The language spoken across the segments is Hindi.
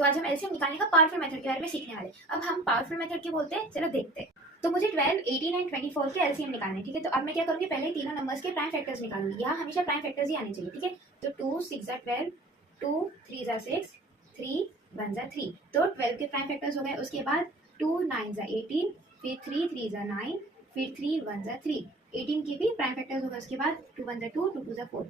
तो आज हम एलसीएम निकालने का पावरफुल मेथड के बारे में सीखने वाले। अब हम पावरफुल मेथड क्या बोलते हैं, चलो देखते हैं। तो मुझे 12, 18 एंड 24 के एलसीएम निकालने, ठीक है। तो अब मैं क्या करूंगी, पहले तीनों नंबर्स के प्राइम फैक्टर्स निकालूंगी। यहाँ हमेशा प्राइम फैक्टर्स ही आने चाहिए, ठीक है। तो 2 6 12, 2 3 6, 3 1 3। तो 12 के प्राइम फैक्टर्स हो गए। उसके बाद 2 9 18, फिर 3 3 9, फिर 3 1 3। 18 के भी प्राइम फैक्टर्स हो गए। उसके बाद 2 1 2, 2 2 4,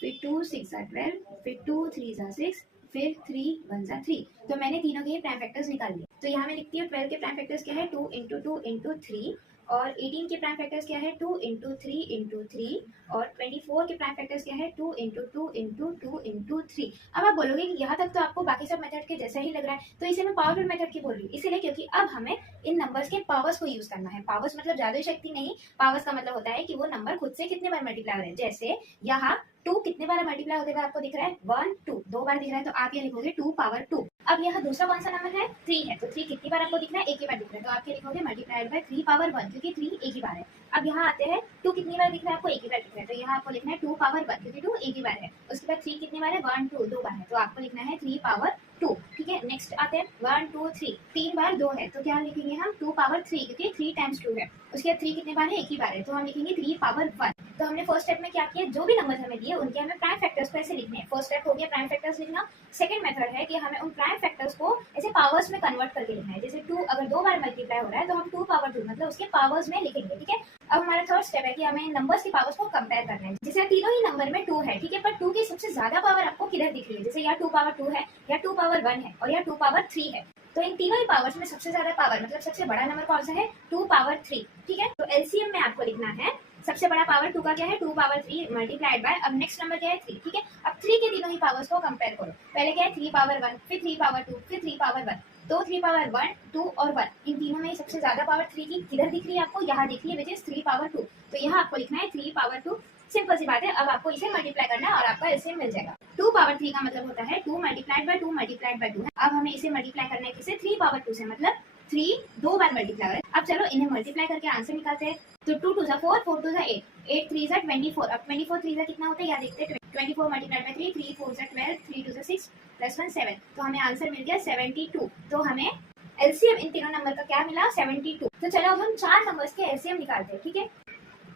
फिर 2 6 12, फिर 2 3 6, फिर 3 1 3। तो मैंने तीनों के प्राइम फैक्टर्स निकाल लिए। तो यहाँ मैं लिखती हूँ 12 के प्राइम फैक्टर्स क्या है, 2 इंटू 2 इंटू 3, और 18 के प्राइम फैक्टर्स क्या है, 2 इंटू 3 इंटू 3, और 24 के प्राइम फैक्टर्स क्या है, 2 इंटू 2 इंटू 2 इंटू 3। अब आप बोलोगे कि यहाँ तक तो आपको बाकी सब मेथड के जैसा ही लग रहा है, तो इसे मैं पावरफुल मेथड की बोल रही हूँ, इसलिए क्योंकि अब हमें इन नंबर्स के पावर्स को यूज करना है। पावर्स मतलब जादुई शक्ति नहीं, पावर्स का मतलब होता है कि वो नंबर खुद से कितने बार मल्टीप्लाई हो रहे हैं। जैसे यहाँ 2 कितने बार मल्टीप्लाई होते हुए आपको दिख रहा है, 1 2, 2 बार दिख रहा है, तो आप ये लिखोगे 2 पावर 2। अब यहाँ दूसरा कौन सा नंबर है, 3 है, तो 3 कितनी बार आपको दिख रहा है, एक ही बार दिख रहा है, तो आप ये लिखोगे मल्टीप्लाइड बाय 3 पावर 1, क्योंकि 3 एक ही बार है। अब यहाँ आते हैं 2 कितनी बार दिख रहा है आपको, एक ही बार दिख रहा है, तो यहाँ आपको लिखना है 2 पावर 1, क्योंकि 2 एक ही बार है। उसके बाद 3 कितनी बार है, 1 2, 2 बार है, तो आपको लिखना है 3 पावर 2, ठीक है। नेक्स्ट आते हैं 1 2 3, 3 बार 2 है, तो क्या लिखेंगे हम 2 पावर 3, क्योंकि 3 टाइम्स 2 है। उसके बाद 3 कितने बार है, एक ही बार है, तो हम लिखेंगे 3 पावर 1। तो हमने फर्स्ट स्टेप में क्या किया, जो भी नंबर हमें दिए उनके हमें प्राइम फैक्टर्स को ऐसे लिखने हैं। फर्स्ट स्टेप हो गया प्राइम फैक्टर्स लिखना। सेकंड मेथड है कि हमें उन प्राइम फैक्टर्स को ऐसे पावर्स में कन्वर्ट करके लिखना है। जैसे 2 अगर 2 बार मल्टीप्लाई हो रहा है तो हम 2 पावर 2 मतलब उसके पावर्स में लिखेंगे, ठीक है। अब हमारा थर्ड स्टेप है कि हमें नंबर्स की पावर्स को कंपेयर करना है। जैसे तीनों ही नंबर में 2 है, ठीक है, पर 2 की सबसे ज्यादा पावर आपको किधर दिख रही है, जैसे यहाँ 2 पावर 2 है, या 2 पावर 1 है, और यहाँ 2 पावर 3 है। तो इन तीनों ही पावर्स में सबसे ज्यादा पावर मतलब सबसे बड़ा नंबर कौन सा है, 2 पावर 3, ठीक है। तो एलसीएम में आपको लिखना है सबसे बड़ा पावर 2 का क्या है, 2 पावर 3 मल्टीप्लाइड बाय, अब नेक्स्ट नंबर क्या है 3, ठीक है। अब 3 के तीनों ही पावर्स को कंपेयर करो। पहले क्या है 3 पावर 1, फिर 3 पावर 2, फिर 3 पावर 1। तो 3 पावर 1, 2 और 1, इन तीनों में सबसे ज्यादा पावर 3 की किधर दिख रही है आपको, यहाँ दिख रही है, विच इज 3 पावर 2। तो यहाँ आपको लिखना है 3 पावर 2। सिंपल सी बात है। अब आपको इसे मल्टीप्लाई करना है और आपका एलसीएम मिल जाएगा। 2 पावर 3 का मतलब होता है 2 मल्टीप्लाइड बाय 2 मल्टीप्लाइड बाय 2 है। अब हमें इसे मल्टीप्लाई करना है किसे, 3 पावर 2 से, मतलब 3 2 बार मल्टीप्लाई हो रहा है। अब चलो इन्हें मल्टीप्लाई करके आंसर निकालते हैं। तो 2 2 4, 4 2 8, 8 3 24। अब 24 3 कितना होता है, याद देखते हैं। 24 मल्टीप्लाइड बाय 3, 3 4 12, 3 2 6 प्लस 1 7। तो हमें आंसर मिल गया 72। तो हमें एलसीएम इन तीनों नंबर का क्या मिला, 72। तो चलो अब हम चार नंबर्स के एलसीएम निकालते हैं, ठीक है।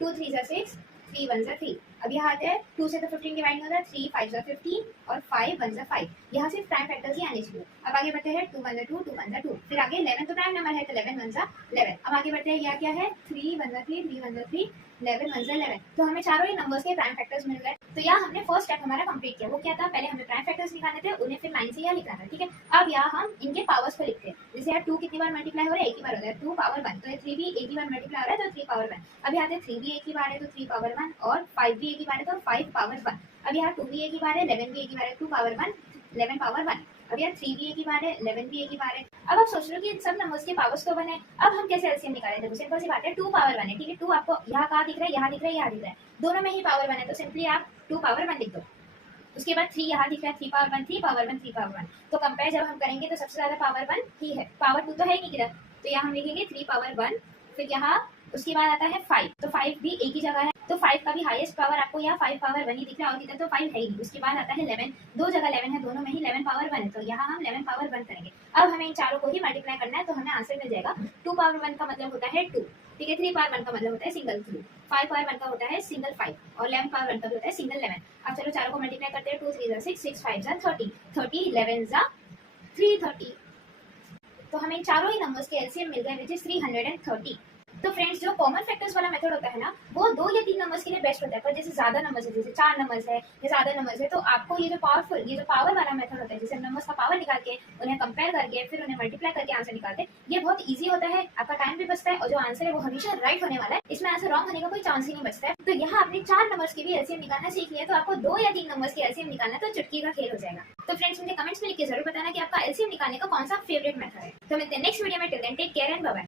2 3 6, 3 1 3। अब यहाँ आते हैं 2 से तो 15 डिवाइड होता है, 3 5 15 और 5 1 5। यहाँ सिर्फ प्राइम फैक्टर्स ही आने चाहिए। अब आगे बढ़ते हैं 2 1 2, 2 1 2, फिर आगे 11 तो प्राइम नंबर है, तो 11 1 11। अब आगे बढ़ते हैं, यह क्या है 3 1 3, 3 1 3, 11 1 11। तो हमें चारों ही नंबर्स के प्राइम फैक्टर्स मिल गए। तो यहाँ हमने फर्स्ट स्टेप हमारा कंप्लीट किया। वो क्या था, पहले हमें प्राइम फैक्टर्स निकालने थे, उन्हें फिर लाइन से यहाँ लिखना था, ठीक है। अब यहाँ हम इनके पावर्स को लिखते हैं। जैसे यहाँ 2 कितनी बार मल्टीप्लाई हो रहा है, एक ही बार हो रहा है, 2 पावर 1। तो 3 भी एक ही बार मल्टीप्लाई हो रहा है, तो 3 पावर 1। अब यहाँ 3 भी एक ही बार है, तो 3 पावर 1, और 5 भी एक ही बार है, तो 5 पावर 1। अब यहाँ 2 भी एक ही बार है, 11 भी एक ही बार है, 2 पावर 1, 11 पावर 1। अब यहाँ 3 भी एक ही बार है, 11 भी एक ही बार है। अब आप सोच रहे हो कि इन सब नंबर्स के पावर्स तो बने, अब हम कैसे एलसीएम निकालें। देखो सिंपल सी बात है, 2 पावर 1 है, ठीक है। 2 आपको यहाँ कहाँ दिख रहा है, यहाँ दिख रहा है, यहाँ दिख रहा है, दोनों में ही पावर 1 है, तो सिंपली आप 2 पावर 1 लिख दो। उसके बाद 3 यहाँ दिख रहा है, 3 पावर 1, 3 पावर 1, 3 पावर 1। तो कंपेयर जब हम करेंगे तो सबसे ज्यादा पावर 1 ही है, पावर 2 तो है नहीं किधर। तो यहाँ हम लिखेंगे 3 पावर 1, फिर यहाँ उसके बाद आता है 5, तो 5 भी एक ही जगह है, तो 5 का भी हाईएस्ट पावर आपको यहाँ 5 पावर 1 ही दिख रहा है, और इधर तो 5 है ही नहीं। उसके बाद आता है 11, दो जगह 11 है, दोनों में ही 11 पावर 1 है, तो यहाँ हम 11 पावर 1 करेंगे। अब हमें इन चारों को ही मल्टीप्लाई करना है, तो हमें आंसर मिल जाएगा 2 पावर 1 का मतलब होता है 2, ठीक है। 3 पावर 1 का मतलब होता है सिंगल 3, 5 पावर 1 का होता है सिंगल 5, और 11 पावर 1 का भी होता है सिंगल 11। अब चलो चारों को मल्टीप्लाई करते हैं। 2 3 6, 6 5 30, 30 11 330। तो हमें चारों ही नंबर्स के एलसीएम मिल गए, विच इज 330। तो फ्रेंड्स, जो कॉमन फैक्टर्स वाला मेथड होता है ना, वो 2 या 3 नंबर्स के लिए बेस्ट होता है। पर जैसे ज्यादा नंबर्स है, जैसे 4 नंबर्स है या ज्यादा नंबर्स है, तो आपको ये जो पावर वाला मेथड होता है, जैसे नंबर्स का पावर निकाल के उन्हें कंपेयर करके फिर उन्हें मल्टीप्लाई करके आंसर निकालते हैं, ये बहुत ईजी होता है, आपका टाइम भी बचता है, और जो आंसर है वो हमेशा राइट होने वाला है, इसमें आंसर रॉन्ग होने का कोई चांस ही नहीं बचता है। तो यहाँ आपने 4 नंबर्स के भी एलसीएम निकालना सीख लिया, तो आपको 2 या 3 नंबर्स के एलसीएम निकालना तो चुटकी का खेल हो जाएगा। तो फ्रेंड्स, मुझे कमेंट्स में लिख के जरूर बताना कि आपका एलसीएम निकालने का कौन सा फेवरेट मेथड है। तो मिलते हैं नेक्स्ट वीडियो में। Till then take care and bye bye.